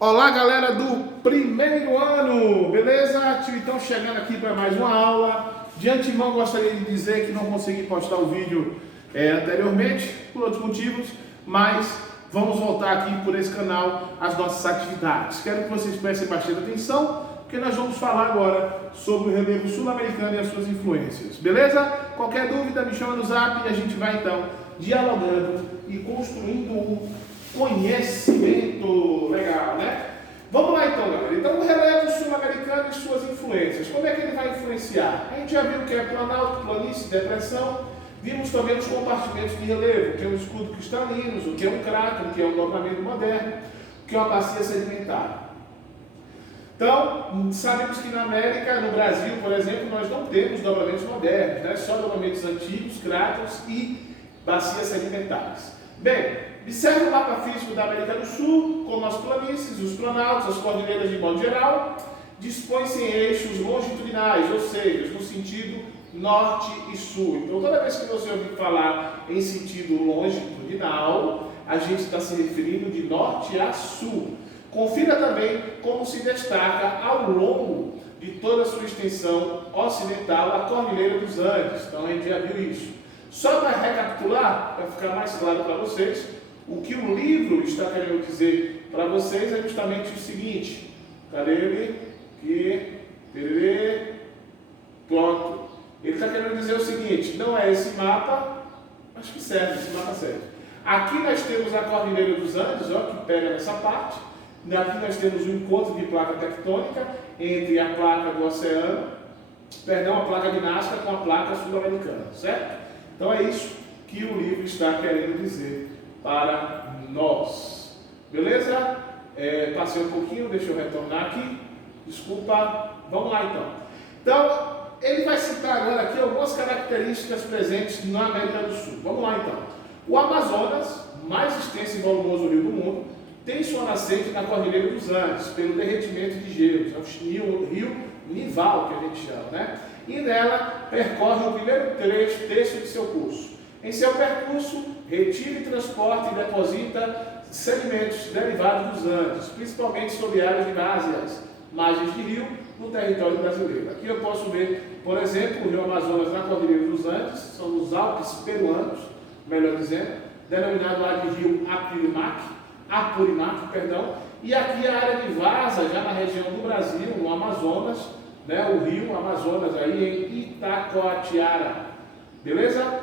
Olá, galera do primeiro ano, beleza? Então chegando aqui para mais uma aula. De antemão gostaria de dizer que não consegui postar o vídeo anteriormente, por outros motivos, mas vamos voltar aqui por esse canal às nossas atividades. Quero que vocês prestem bastante atenção, porque nós vamos falar agora sobre o relevo sul-americano e as suas influências, beleza? Qualquer dúvida me chama no zap e a gente vai então dialogando e construindo um conhecimento legal, né? Vamos lá então, galera. Então, o relevo sul-americano e suas influências. Como é que ele vai influenciar? A gente já viu o que é planalto, planície, depressão. Vimos também os compartimentos de relevo, o que é um escudo cristalino, o que é um cráter, o que é um dobramento moderno, o que é uma bacia sedimentar. Então, sabemos que na América, no Brasil, por exemplo, nós não temos dobramentos modernos, né? Só dobramentos antigos, cráteres e bacias sedimentares. Bem, observe o mapa físico da América do Sul, como as planícies, os planaltos, as cordilheiras de modo geral, dispõe-se em eixos longitudinais, ou seja, no sentido norte e sul. Então, toda vez que você ouvir falar em sentido longitudinal, a gente está se referindo de norte a sul. Confira também como se destaca ao longo de toda a sua extensão ocidental a Cordilheira dos Andes. Então, a gente já viu isso. Só para recapitular, para ficar mais claro para vocês, o que o livro está querendo dizer para vocês é justamente o seguinte. Cadê ele? Pronto. Ele está querendo dizer o seguinte, não é esse mapa, acho que serve, esse mapa serve. Aqui nós temos a Cordilheira dos Andes, ó, que pega nessa parte. Aqui nós temos o encontro de placa tectônica entre a placa do oceano, a placa de Nazca com a placa sul-americana, certo? Então é isso que o livro está querendo dizer para nós. Beleza? Passei um pouquinho, deixa eu retornar aqui. Desculpa. Vamos lá então. Então, ele vai citar agora aqui algumas características presentes na América do Sul. Vamos lá então. O Amazonas, mais extenso e volumoso rio do mundo, tem sua nascente na Cordilheira dos Andes, pelo derretimento de gelos. É o rio nival que a gente chama, né? E nela percorre o primeiro terço de seu curso. Em seu percurso, retira e transporta e deposita sedimentos derivados dos Andes, principalmente sobre áreas de margens de rio no território brasileiro. Aqui eu posso ver, por exemplo, o rio Amazonas na Cordilheira dos Andes, são os Alpes peruanos, melhor dizendo, denominado lá de rio Apurimac, e aqui a área de Vaza, já na região do Brasil, no Amazonas, né, o rio Amazonas aí em Itacoatiara, beleza?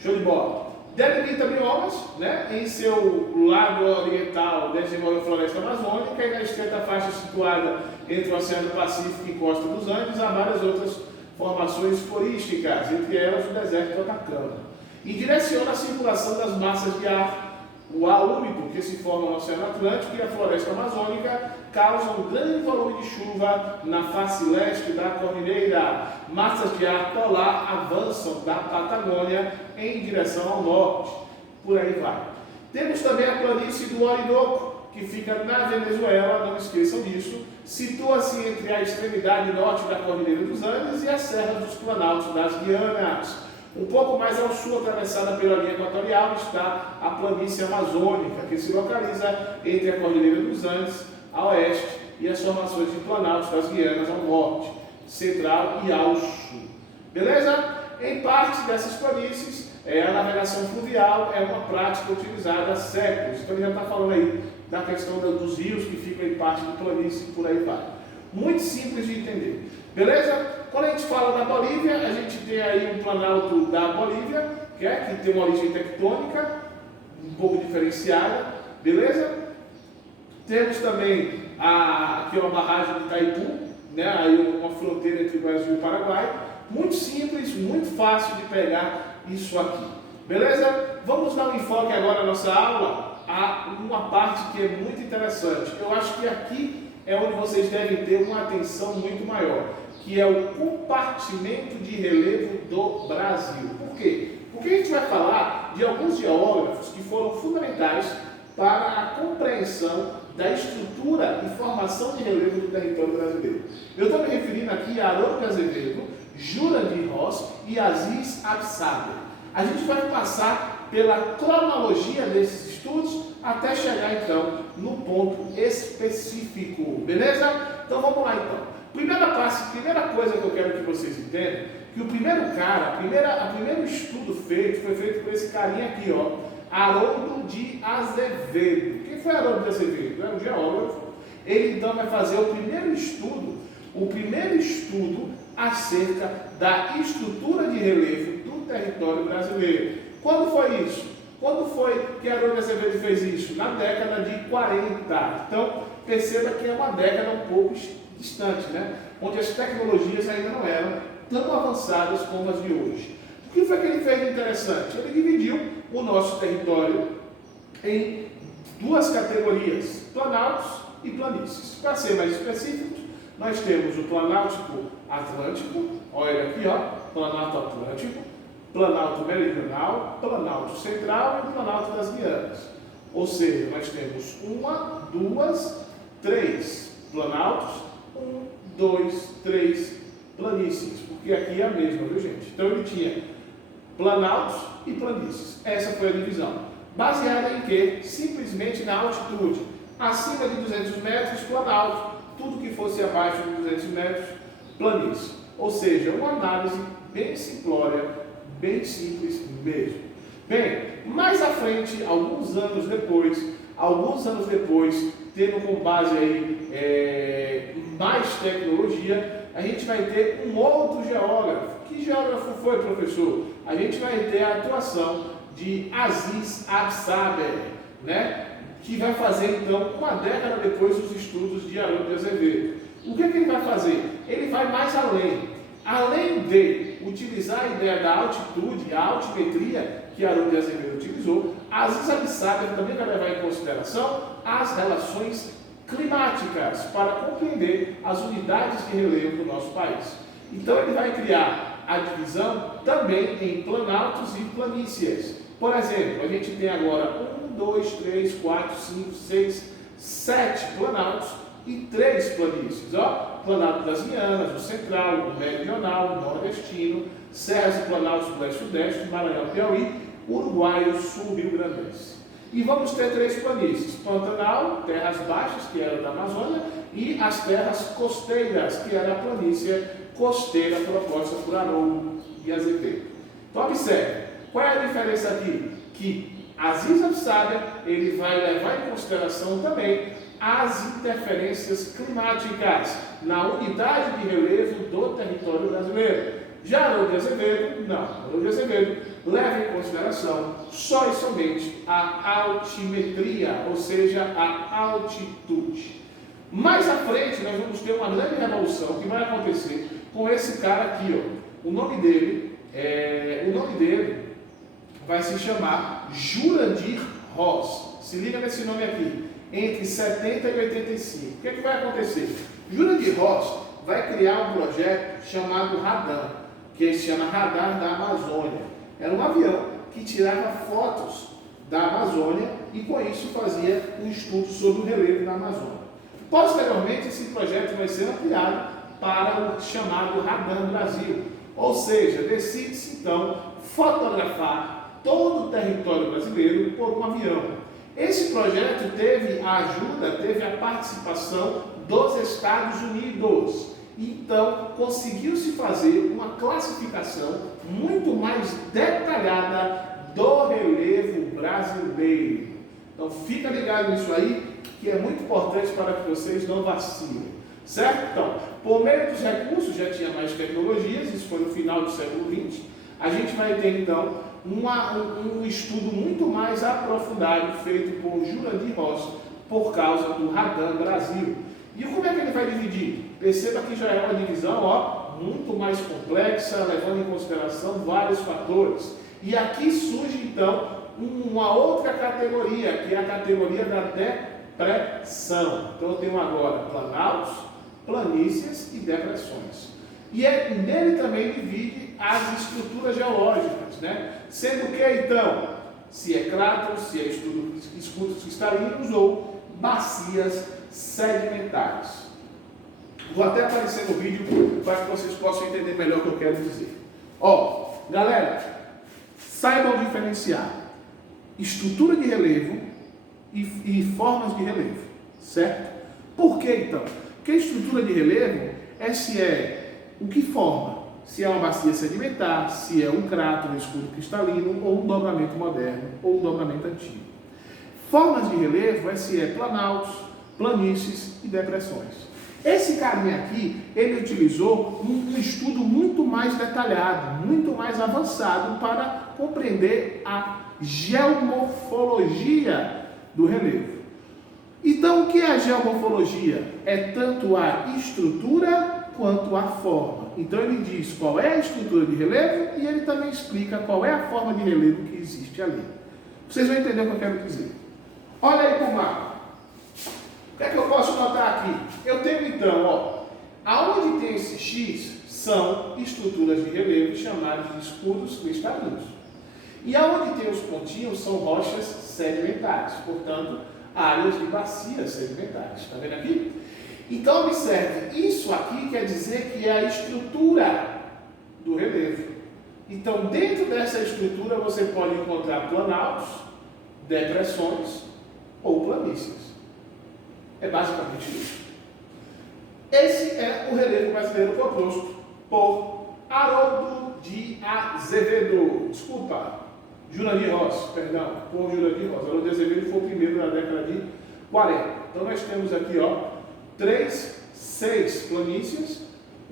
Show de bola. Delimita biomas, né? Em seu lado oriental desenvolve a floresta amazônica e na estreita faixa situada entre o Oceano Pacífico e Costa dos Andes há várias outras formações florísticas, entre elas o deserto do Atacama. E direciona a circulação das massas de ar. O ar úmido que se forma no Oceano Atlântico e a floresta amazônica causam um grande volume de chuva na face leste da cordilheira. Massas de ar polar avançam da Patagônia em direção ao norte. Por aí vai. Temos também a planície do Orinoco, que fica na Venezuela, não esqueçam disso. Situa-se entre a extremidade norte da Cordilheira dos Andes e a Serra dos Planaltos das Guianas. Um pouco mais ao sul, atravessada pela linha equatorial, está a planície amazônica, que se localiza entre a Cordilheira dos Andes a oeste e as formações de planaltos das Guianas ao norte, central e ao sul. Beleza? Em parte dessas planícies, a navegação fluvial é uma prática utilizada há séculos. Então ele já está falando aí da questão dos rios que ficam em parte de planície e por aí vai. Muito simples de entender. Beleza? Quando a gente fala da Bolívia, a gente tem aí um planalto da Bolívia, que tem uma origem tectônica, um pouco diferenciada, beleza? Temos também aqui uma barragem de Itaipu, né? Aí uma fronteira entre o Brasil e o Paraguai. Muito simples, muito fácil de pegar isso aqui, beleza? Vamos dar um enfoque agora na nossa aula a uma parte que é muito interessante. Eu acho que aqui é onde vocês devem ter uma atenção muito maior, que é o compartimento de relevo do Brasil. Por quê? Porque a gente vai falar de alguns geógrafos que foram fundamentais para a compreensão da estrutura e formação de relevo do território brasileiro. Eu estou me referindo aqui a Haroldo Azevedo, Jurandir Ross e Aziz Absaber. A gente vai passar pela cronologia desses estudos até chegar então no ponto específico, beleza? Então vamos lá então. Primeira coisa que eu quero que vocês entendam, que o primeiro cara, o primeiro estudo feito, foi feito por esse carinha aqui, ó, Haroldo de Azevedo. Quem foi Haroldo de Azevedo? Era um geógrafo. Ele então vai fazer o primeiro estudo acerca da estrutura de relevo do território brasileiro. Quando foi isso? Quando foi que Haroldo de Azevedo fez isso? Na década de 40. Então, perceba que é uma década um pouco distante, né? Onde as tecnologias ainda não eram tão avançadas como as de hoje. O que foi que ele fez de interessante? Ele dividiu o nosso território em duas categorias, planaltos e planícies. Para ser mais específicos, nós temos o Planalto Atlântico, olha aqui, ó, Planalto Atlântico, Planalto Meridional, Planalto Central e o Planalto das Guianas. Ou seja, nós temos 1, 2, 3 planaltos, 1, 2, 3 planícies, porque aqui é a mesma, viu gente? Então ele tinha planaltos e planícies. Essa foi a divisão. Baseada em quê? Simplesmente na altitude. Acima de 200 metros, planalto. Tudo que fosse abaixo de 200 metros, planície. Ou seja, uma análise bem simplória, bem simples mesmo. Bem, mais à frente, alguns anos depois, tendo como base aí mais tecnologia, a gente vai ter um outro geógrafo. Que geógrafo foi, professor? A gente vai ter a atuação de Aziz Absaber, né? Que vai fazer então, uma década depois, os estudos de Haroldo de Azevedo. O que ele vai fazer? Ele vai mais além. Além de utilizar a ideia da altitude, a altimetria que Haroldo de Azevedo utilizou, Aziz Absaber também vai levar em consideração as relações climáticas para compreender as unidades de relevo do nosso país. Então ele vai criar a divisão também em planaltos e planícies. Por exemplo, a gente tem agora 1, 2, 3, 4, 5, 6, 7 planaltos e 3 planícies. Ó, Planalto das Guianas, o Central, o Meridional, o Nordestino, Serras e Planaltos do Leste e Sudeste, Maranhão, Piauí, Uruguai, o Sul, Rio Grandense. E vamos ter 3 planícies: Pantanal, terras baixas, que era da Amazônia, e as terras costeiras, que era a planície costeira proposta por Haroldo de Azevedo. Então observe, qual é a diferença aqui? Que Aziz Absaber, ele vai levar em consideração também as interferências climáticas na unidade de relevo do território brasileiro. Já Haroldo de Azevedo, não. Haroldo de Azevedo leva em consideração só e somente a altimetria, ou seja, a altitude. Mais à frente, nós vamos ter uma grande revolução que vai acontecer com esse cara aqui, ó. O nome dele vai se chamar Jurandir Ross. Se liga nesse nome aqui. Entre 70 e 85. O que é que vai acontecer? Jurandir Ross vai criar um projeto chamado Radar, que se chama Radar da Amazônia. Era um avião que tirava fotos da Amazônia e com isso fazia um estudo sobre o relevo da Amazônia. Posteriormente, esse projeto vai ser ampliado para o chamado Radar Brasil. Ou seja, decide-se então fotografar todo o território brasileiro por um avião. Esse projeto teve a ajuda, teve a participação dos Estados Unidos. Então, conseguiu-se fazer uma classificação muito mais detalhada do relevo brasileiro. Então, fica ligado nisso aí, que é muito importante para que vocês não vacilem. Certo? Então, por meio dos recursos, já tinha mais tecnologias, isso foi no final do século XX, a gente vai ter então um estudo muito mais aprofundado feito por Jurandir Ross por causa do Radar Brasil. E como é que ele vai dividir? Perceba que já é uma divisão muito mais complexa, levando em consideração vários fatores. E aqui surge então uma outra categoria, que é a categoria da depressão. Então eu tenho agora planaltos, planícies e depressões. E nele também divide as estruturas geológicas, né? Sendo que então, se é cráter, se é escudos cristalinos ou bacias sedimentares. Vou até aparecer no vídeo para que vocês possam entender melhor o que eu quero dizer. Ó, galera, saibam diferenciar estrutura de relevo e formas de relevo, certo? Por que então? Porque a estrutura de relevo é o que forma, se é uma bacia sedimentar, se é um crato, um escudo cristalino, ou um dobramento moderno, ou um dobramento antigo. Formas de relevo é planaltos, planícies e depressões. Esse carinha aqui, ele utilizou um estudo muito mais detalhado, muito mais avançado para compreender a geomorfologia do relevo. Então, o que é a geomorfologia? É tanto a estrutura quanto a forma. Então, ele diz qual é a estrutura de relevo e ele também explica qual é a forma de relevo que existe ali. Vocês vão entender o que eu quero dizer. Olha aí para o mapa. O que é que eu posso notar aqui? Eu tenho então, aonde tem esse X são estruturas de relevo chamadas de escudos cristalinos. E aonde tem os pontinhos são rochas sedimentares, portanto, áreas de bacias sedimentares. Está vendo aqui? Então, observe, isso aqui quer dizer que é a estrutura do relevo. Então, dentro dessa estrutura, você pode encontrar planaltos, depressões ou planícies. É basicamente isso. Esse é o relevo brasileiro proposto por Haroldo de Azevedo. Jurandir Rossi, por Jurandir Rossi. Haroldo de Azevedo foi o primeiro na década de 40. Então nós temos aqui, 6 planícies,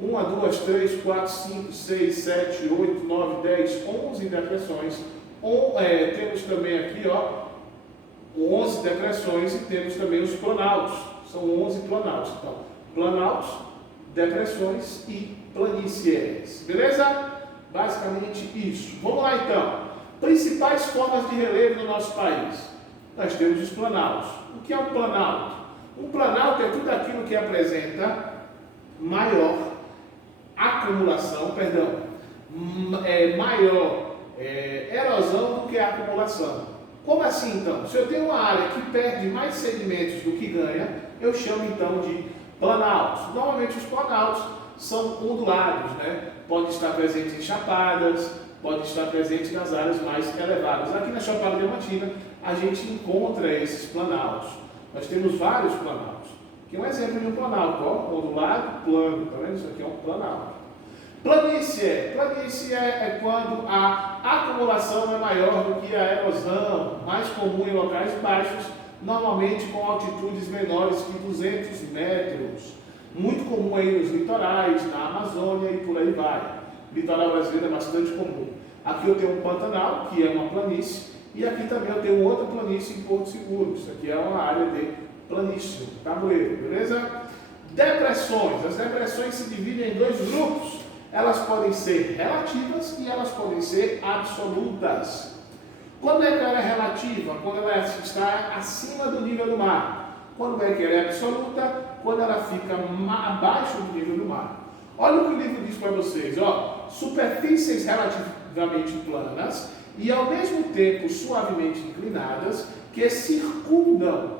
1, 2, 3, 4, 5, 6, 7, 8, 9, 10, 11 depressões. Temos também aqui, 11 depressões e temos também os planaltos. São 11 planaltos. Então, planaltos, depressões e planícies. Beleza? Basicamente isso. Vamos lá então. Principais formas de relevo no nosso país. Nós temos os planaltos. O que é um planalto? Um planalto é tudo aquilo que apresenta maior acumulação, maior erosão do que a acumulação. Como assim então? Se eu tenho uma área que perde mais sedimentos do que ganha, eu chamo então de planaltos. Normalmente os planaltos são ondulados, Pode estar presente em chapadas, pode estar presente nas áreas mais elevadas. Aqui na Chapada Diamantina a gente encontra esses planaltos. Nós temos vários planaltos. Aqui é um exemplo de um planalto, ondulado, plano, tá vendo? Isso aqui é um planalto. Planície é quando a acumulação é maior do que a erosão, mais comum em locais baixos, normalmente com altitudes menores que 200 metros. Muito comum aí nos litorais, na Amazônia e por aí vai. O litoral brasileiro é bastante comum. Aqui eu tenho um Pantanal, que é uma planície, e aqui também eu tenho outra planície em Porto Seguro. Isso aqui é uma área de planície, tabuleiro, beleza? Depressões. As depressões se dividem em 2 grupos. Elas podem ser relativas e elas podem ser absolutas. Quando é que ela é relativa? Quando ela está acima do nível do mar. Quando é que ela é absoluta? Quando ela fica abaixo do nível do mar. Olha o que o livro diz para vocês. Superfícies relativamente planas e ao mesmo tempo suavemente inclinadas que circundam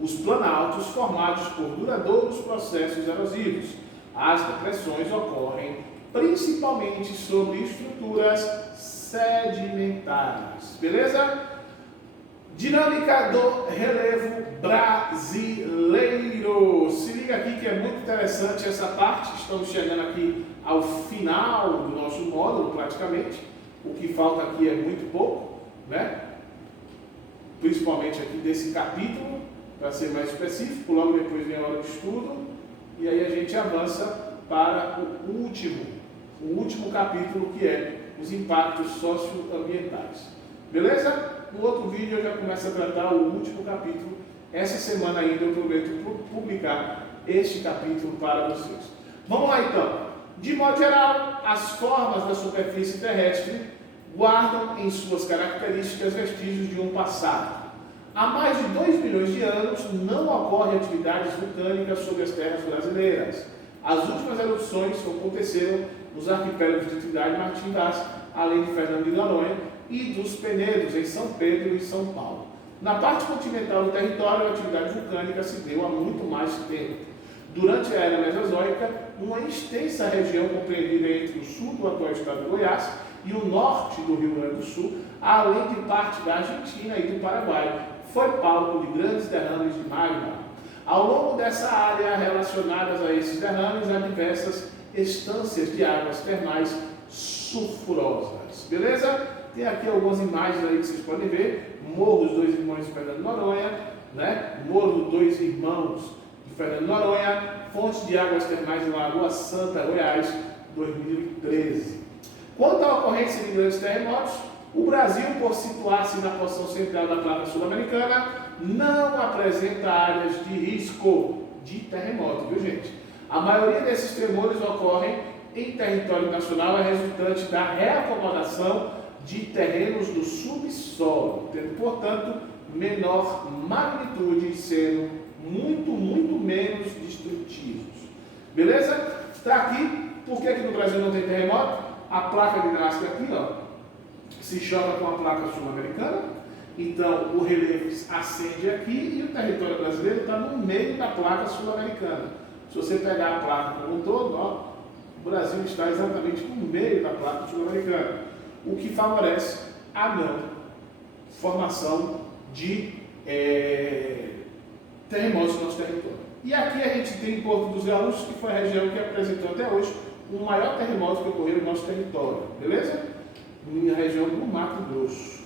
os planaltos formados por duradouros processos erosivos. As depressões ocorrem principalmente sobre estruturas sedimentares. Beleza? Dinâmica do relevo brasileiro. Se liga aqui que é muito interessante essa parte. Estamos chegando aqui ao final do nosso módulo, praticamente. O que falta aqui é muito pouco, Principalmente aqui desse capítulo, para ser mais específico. Logo depois vem a hora de estudo. E aí a gente avança para o último capítulo, que é os impactos socioambientais. Beleza? No outro vídeo eu já começo a tratar o último capítulo. Essa semana ainda eu prometo publicar este capítulo para vocês. Vamos lá então. De modo geral, as formas da superfície terrestre guardam em suas características vestígios de um passado. Há mais de 2 milhões de anos não ocorrem atividades vulcânicas sobre as terras brasileiras. As últimas erupções aconteceram nos arquipélagos de Trindade e Martim Vaz, além de Fernando de Noronha e dos Penedos, em São Pedro e São Paulo. Na parte continental do território, a atividade vulcânica se deu há muito mais tempo. Durante a Era Mesozoica, uma extensa região compreendida entre o sul do atual estado de Goiás e o norte do Rio Grande do Sul, além de parte da Argentina e do Paraguai, foi palco de grandes derrames de magma. Ao longo dessa área relacionadas a esses derrames, há diversas estâncias de águas termais sulfurosas. Beleza? Tem aqui algumas imagens aí que vocês podem ver. Morro dos Dois Irmãos de Fernando de Noronha, né? Morro dos Dois Irmãos de Fernando de Noronha, fontes de águas termais em Lagoa Santa, Goiás, 2013. Quanto à ocorrência de grandes terremotos, o Brasil, por situar-se na porção central da placa sul-americana, não apresenta áreas de risco de terremoto, viu gente? A maioria desses tremores ocorrem em território nacional, é resultante da reacomodação de terrenos do subsolo, tendo, portanto, menor magnitude, sendo muito menos destrutivos. Beleza? Está aqui. Por que aqui no Brasil não tem terremoto? A placa de Nazca aqui, ó, se choca com a placa sul-americana, então o relevo acende aqui e o território brasileiro está no meio da placa sul-americana. Se você pegar a placa como um todo, ó, o Brasil está exatamente no meio da placa sul-americana, o que favorece a não formação de terremotos no nosso território. E aqui a gente tem Porto dos Gaúchos, que foi a região que apresentou até hoje o maior terremoto que ocorreu no nosso território, beleza? Na região do Mato Grosso.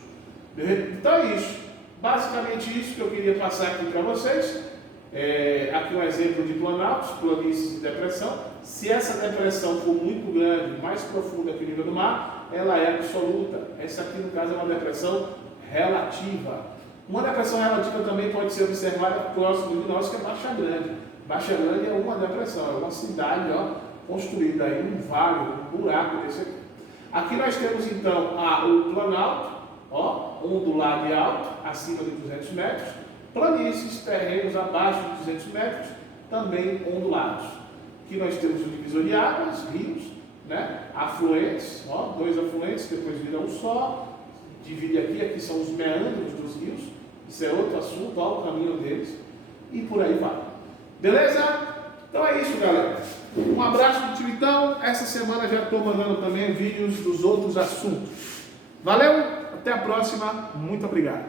Então é isso. Basicamente isso que eu queria passar aqui para vocês. Aqui um exemplo de planaltos, planícies de depressão. Se essa depressão for muito grande, mais profunda que o nível do mar, ela é absoluta. Essa aqui, no caso, é uma depressão relativa. Uma depressão relativa também pode ser observada próximo de nós, que é Baixa Grande. Baixa Grande é uma depressão, é uma cidade, ó, construída aí num vale, um buraco desse aqui. Aqui nós temos então o planalto, ó, ondulado e alto, acima de 200 metros, planícies, terrenos abaixo de 200 metros, também ondulados. Aqui nós temos o divisor de águas, rios, né, afluentes, ó, 2 afluentes, depois vira um só, divide aqui são os meandros dos rios, isso é outro assunto, ó, o caminho deles, e por aí vai. Beleza? Então é isso, galera. Um abraço do Timitão. Essa semana já estou mandando também vídeos dos outros assuntos. Valeu, até a próxima. Muito obrigado.